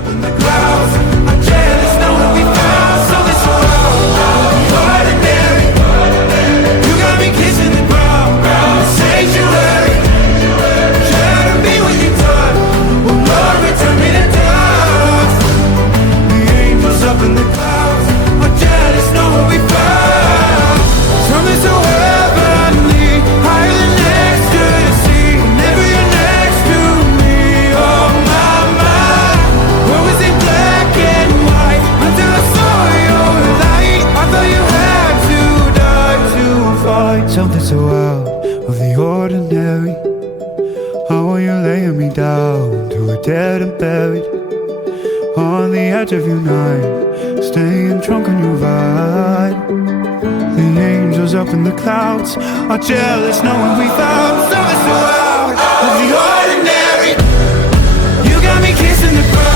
up in the clouds, are jealous knowing we found something so ordinary. You got me kissing the ground, sanctuary. Shadow me when you touch, oh Lord, return me to dust. The angels up in the clouds are jealous knowing we found something so heavenly, higher than ecstasy. Whenever you're next to me, oh my, my. What was in black and white until I saw your light? I thought you had to die to fight something so out of the ordinary. How are you laying me down to a dead and buried on the edge of your night, staying drunk on your vibe. The angels up in the clouds are jealous knowing we found something so out of the ordinary. You got me kissing the ground,